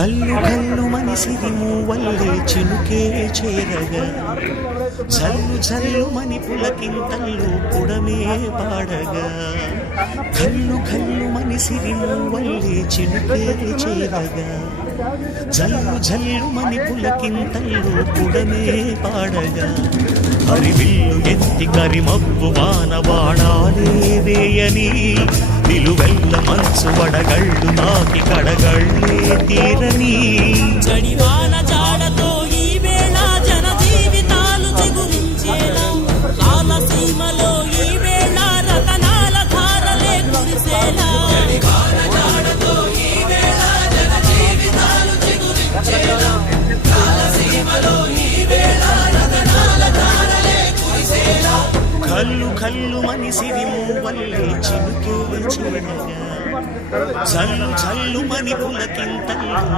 కల్లు కల్లు మనిసిరి మూవల్లే చినుకే చేరగా జల్లు జల్లు మని పులకింతల్లు పుడమే పాడగా కల్లు కల్లు మనిసిరి మూవల్లే చినుకే చేరగా జల్లు జల్లు మని పులకింతల్లు పుడమే పాడగా హరివిల్లు ఎత్తి కరిమబ్బు వానవాడాలే వేయని నిలువెల్ల మనసు వడగళ్ళు నాకి కడగళ్ళే తీరని జడివాన జాడతో ఈ వేళ జన జీవితాలు చిగురించేలా రాలసీమలో ఈ వేళ రతనాల ధారలే కురిసేలా జడివాన జాడతో ఈ వేళ జన జీవితాలు చిగురించేలా రాలసీమలో ఈ వేళ రతనాల ధారలే కురిసేలా కల్లు కల్లు మనిసిరి మూవల్లే చినుకే చేరగా జల్లు జల్లు మని పులకింతల్లు